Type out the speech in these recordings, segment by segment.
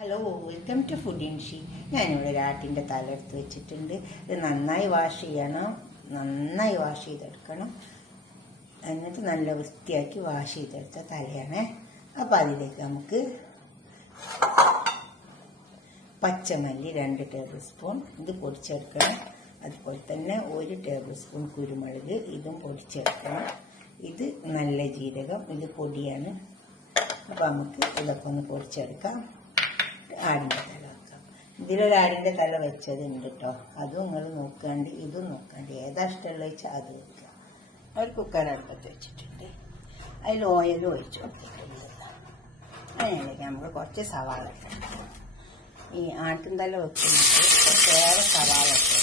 Hello, welcome to food ഇൻഷി. ഞാനിവിടെ ഒരു ആട്ടിൻ്റെ തല എടുത്ത് വെച്ചിട്ടുണ്ട്. ഇത് നന്നായി വാഷ് ചെയ്യണം, നന്നായി വാഷ് ചെയ്തെടുക്കണം. എന്നിട്ട് നല്ല വൃത്തിയാക്കി വാഷ് ചെയ്തെടുത്ത തലയാണ്. അപ്പോൾ അതിലേക്ക് നമുക്ക് പച്ചമല്ലി 2 ടേബിൾ സ്പൂൺ ഇത് പൊടിച്ചെടുക്കണം. അതുപോലെ തന്നെ 1 ടേബിൾ സ്പൂൺ കുരുമുളക് ഇതും പൊടിച്ചെടുക്കണം. ഇത് നല്ല ജീരകം, ഇത് പൊടിയാണ്. അപ്പോൾ നമുക്ക് ഇതൊക്കെ ഒന്ന് പൊടിച്ചെടുക്കാം. ആടിൻ്റെ തല വെക്കാം. ഇതിലൊരു ആടിൻ്റെ തല വെച്ചതുണ്ട് കേട്ടോ. അതും നിങ്ങൾ നോക്കാണ്ട് ഇതും നോക്കാണ്ട് ഏതാ ഇഷ്ടമുള്ള വെച്ചാൽ അത് വെക്കുക. ഒരു കുക്കർ അടുപ്പത്ത് വെച്ചിട്ടുണ്ട്. അതിൽ ഓയിൽ ഒഴിച്ചു കൊടുത്തിട്ടുണ്ട്. അതിലേക്ക് നമുക്ക് കുറച്ച് സവാള ഇട്ടിട്ടുണ്ട്. ഈ ആട്ടിൻ തല വെക്കുന്നത് കുറച്ചേറെ സവാള ഇട്ട്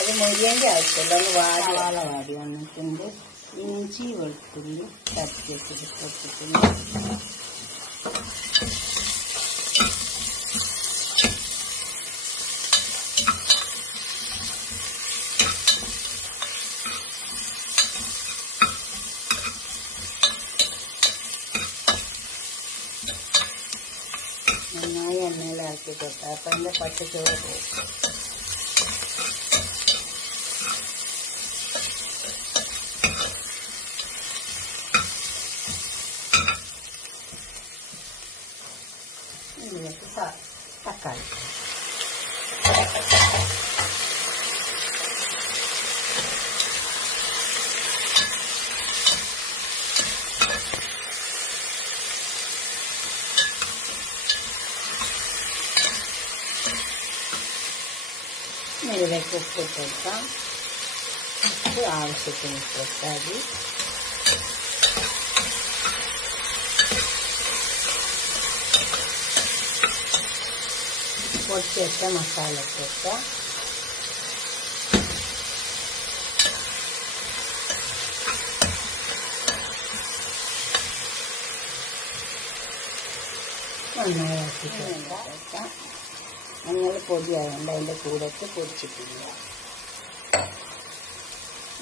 അത് മൊരിയേൻ്റെ ആവശ്യമില്ല. ഒന്ന് സവാള വാടി വന്നിട്ടുണ്ട്. ഇഞ്ചി വെളുത്തുള്ളി തട്ടി വെച്ചിട്ടുണ്ട്. നന്നായി എണ്ണയിലാക്കി കൊടുത്താൽ അപ്പം അതിൻ്റെ പച്ചച്ചോറ് പോകും. ഇതിലേക്ക് തക്കാളി ഇതിലേക്ക് ഉപ്പിട്ട് കൊടുക്കാം. ഉപ്പ് ആവശ്യത്തിന് ഇട്ടാൽ മതി. പൊടിച്ച മസാല ഇട്ട് വെക്കാം. നന്നായി ആക്കിയിട്ട് വെക്കാം. മഞ്ഞൾ പൊടിയായതുകൊണ്ട് അതിൻ്റെ കൂടത്ത് പൊടിച്ചിട്ടില്ല.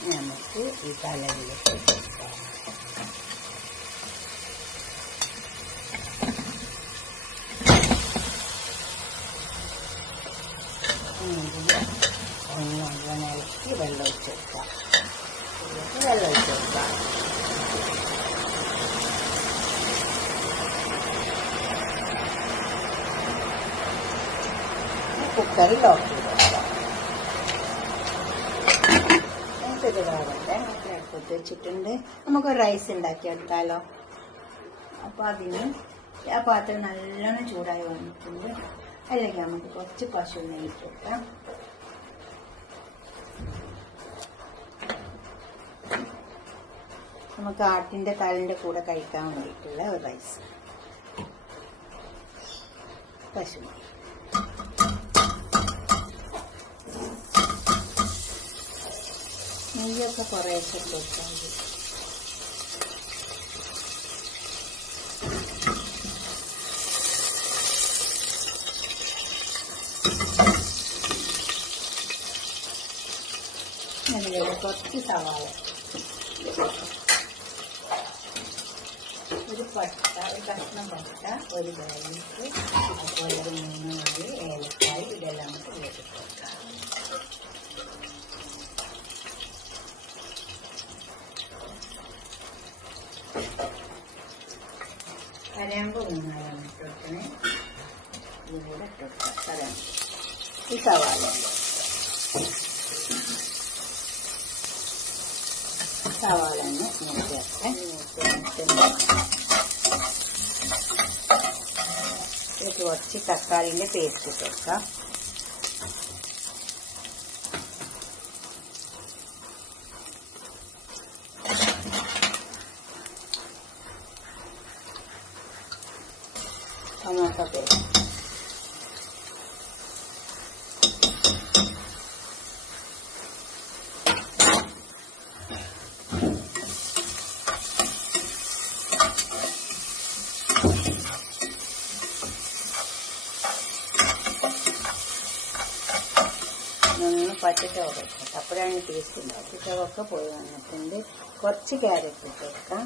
നമുക്ക് ഈ തലയിലേക്ക് കൊടുക്കാം. ഒന്ന് ഇളക്കി വെള്ളം ഒഴിച്ച് വെക്കാം. വെള്ളം ഒഴിച്ച് വെക്കാം. കുക്കറിൽ ലോക്ക് ചെയ്ത് വെക്കാം. നമുക്കിത് വേറെ അടുപ്പത്ത് വെച്ചിട്ടുണ്ട്. നമുക്ക് റൈസ് ഉണ്ടാക്കിയെടുത്താലോ. അപ്പോൾ അതിന് ആ പാത്രം നല്ലോണം ചൂടായി വന്നിട്ടുണ്ട്. അല്ലെങ്കിൽ നമുക്ക് കുറച്ച് പശു നെയ്യ് ഇട്ടാം. നമുക്ക് ആട്ടിൻ്റെ തലിൻ്റെ കൂടെ കഴിക്കാൻ വേണ്ടിയിട്ടുള്ള ഒരു റൈസ്. പശു നെയ്യൊക്കെ കുറേശ്ശെ കൊടുത്താൽ മതി. അതിലേക്ക് കുറച്ച് സവാള, ഒരു പട്ട, ഒരു കഷ്ണം പട്ട, ഒരു ഗ്രാമ്പു, അതുപോലെ ഒരു 3 നാല് ഏലക്കായ്, ഇതെല്ലാം നമുക്ക് ഇതിലേക്ക് കൊടുക്കാം. കരാമ്പ് 3 നാലാണ് ഇട്ട് കൊടുക്കണേ. ഇതിലൂടെ ഇട്ട് കൊടുക്കാം. കരാമ്പ് ഈ സവാള സവാളന്ന് ചേർക്കാം. ഇതിലേക്ക് കുറച്ച് തക്കാളിൻ്റെ പേസ്റ്റ് ഇട്ട് കൊടുക്കാം. ടൊമാറ്റോ പേസ്റ്റ്, നിന്ന് പച്ചച്ചോറ് വെക്കാം. അപ്പോഴാണ് ടേസ്റ്റ് ഉണ്ടാവും. പച്ചച്ചോറൊക്കെ പോയി വന്നിട്ടുണ്ട്. കുറച്ച് ക്യാരറ്റ് ഇട്ട് കൊടുക്കാം,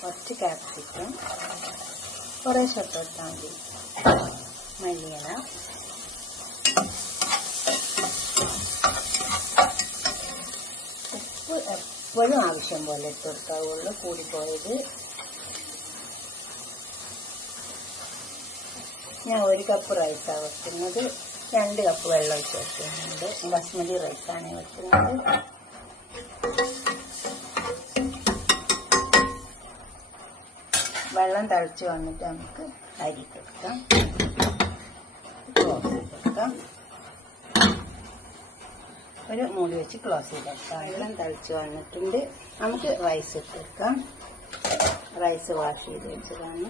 കുറച്ച് ക്യാപ്സിക്കം, കുറേശ്ശെ ഇട്ട് കൊടുത്താൽ മതി. മല്ലിയില, ഉപ്പ് എപ്പോഴും ആവശ്യം പോലെ ഇട്ട് കൊടുക്കാവുള്ളൂ, കൂടിപ്പോയത്. ഞാൻ 1 കപ്പ് റൈസാണ് വെക്കുന്നത്, 2 കപ്പ് വെള്ളം ഒഴിച്ച് വെക്കുന്നുണ്ട്. ബസ്മതി റൈസാണ് വെക്കുന്നത്. വെള്ളം തിളച്ച് വന്നിട്ട് നമുക്ക് അരി കൊടുക്കാം, ക്ലോസ് ചെയ്തെടുക്കാം. ഒരു മൂടി വെച്ച് ക്ലോസ് ചെയ്തെടുക്കാം. വെള്ളം തിളച്ച് വന്നിട്ടുണ്ട്. നമുക്ക് റൈസ് ഇട്ടെടുക്കാം. റൈസ് വാഷ് ചെയ്ത് വെച്ചതാണ്.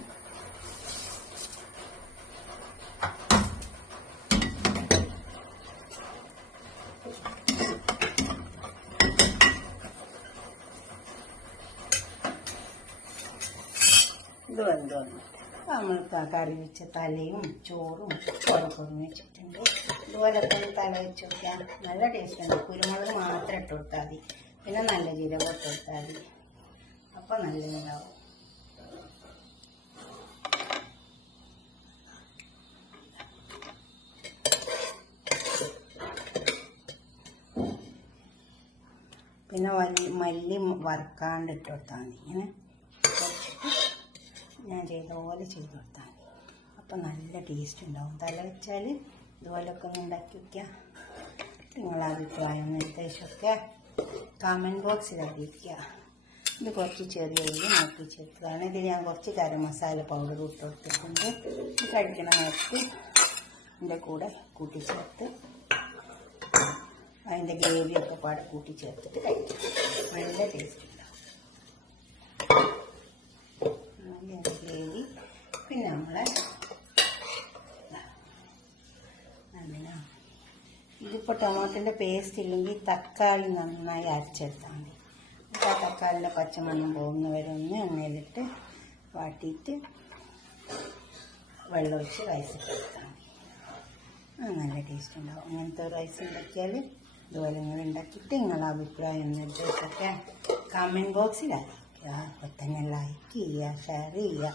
ഇത് വെന്ത് വന്നിട്ട് നമ്മൾ കറി വെച്ച തലയും ചോറും കുറഞ്ഞ് വെച്ചിട്ടുണ്ട്. ഇതുപോലെ തന്നെ തല വെച്ച് കൊടുക്കാം. നല്ല ടേസ്റ്റ് ഉണ്ട്. കുരുമുളക് മാത്രം ഇട്ട് കൊടുത്താൽ മതി, പിന്നെ നല്ല ജീരകം ഇട്ട് കൊടുത്താൽ മതി. അപ്പം നല്ലതാവും. പിന്നെ മല്ലി വറുക്കാണ്ട് ഇട്ട് കൊടുത്താൽ മതി. ഇങ്ങനെ ഞാൻ ചെയ്ത പോലെ ചെയ്ത് കൊടുത്താൽ മതി. അപ്പം നല്ല ടേസ്റ്റ് ഉണ്ടാവും. തല വെച്ചാൽ ഇതുപോലൊക്കെ ഒന്ന് ഉണ്ടാക്കി വയ്ക്കുക. നിങ്ങളുടെ അഭിപ്രായം നിർദ്ദേശമൊക്കെ കമൻറ്റ് ബോക്സിൽ അറിയിക്കുക. ഇത് കുറച്ച് ചെറിയ ഉള്ളി നോക്കി ചേർത്തതാണ്. ഇത് ഞാൻ കുറച്ച് ഗരം മസാല പൗഡർ ഇട്ട് കൊടുത്തിട്ടുണ്ട്. ഇത് കഴിക്കണ നേരത്ത് ഇതിൻ്റെ കൂടെ കൂട്ടിച്ചേർത്ത് അതിൻ്റെ ഗ്രേവിയൊക്കെ പാടെ കൂട്ടിച്ചേർത്തിട്ട് കഴിക്കാം. നല്ല ടേസ്റ്റ് ഉണ്ടാവും. ഗ്രേവി പിന്നെ നമ്മളെ ഇതിപ്പോൾ ടൊമാറ്റോൻ്റെ പേസ്റ്റ് ഇല്ലെങ്കിൽ തക്കാളി നന്നായി അരച്ചെടുത്താൽ മതി. ആ തക്കാളിൻ്റെ പച്ചമണം പോകുന്നവരെ ഒന്ന് എണ്ണയിലിട്ട് വാട്ടിയിട്ട് വെള്ളം ഒഴിച്ച് റൈസ് എടുത്താൽ മതി. നല്ല ടേസ്റ്റ് ഉണ്ടാവും. അങ്ങനത്തെ റൈസ് ഉണ്ടാക്കിയാൽ ഇതുപോലെ നിങ്ങൾ ഉണ്ടാക്കിയിട്ട് നിങ്ങളുടെ അഭിപ്രായം നിർദ്ദേശമൊക്കെ കമൻറ്റ് ബോക്സിൽ അറിയിക്കുക. അപ്പോൾ തന്നെ ലൈക്ക് ചെയ്യുക, ഷെയർ ചെയ്യുക,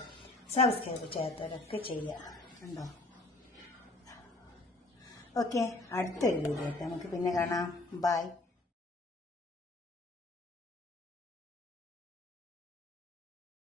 സബ്സ്ക്രൈബ് ചെയ്യാത്തവരൊക്കെ ചെയ്യുക. കണ്ടോ? ഓക്കെ, അടുത്തൊരു വീഡിയോ ആയിട്ട് നമുക്ക് പിന്നെ കാണാം. ബൈ.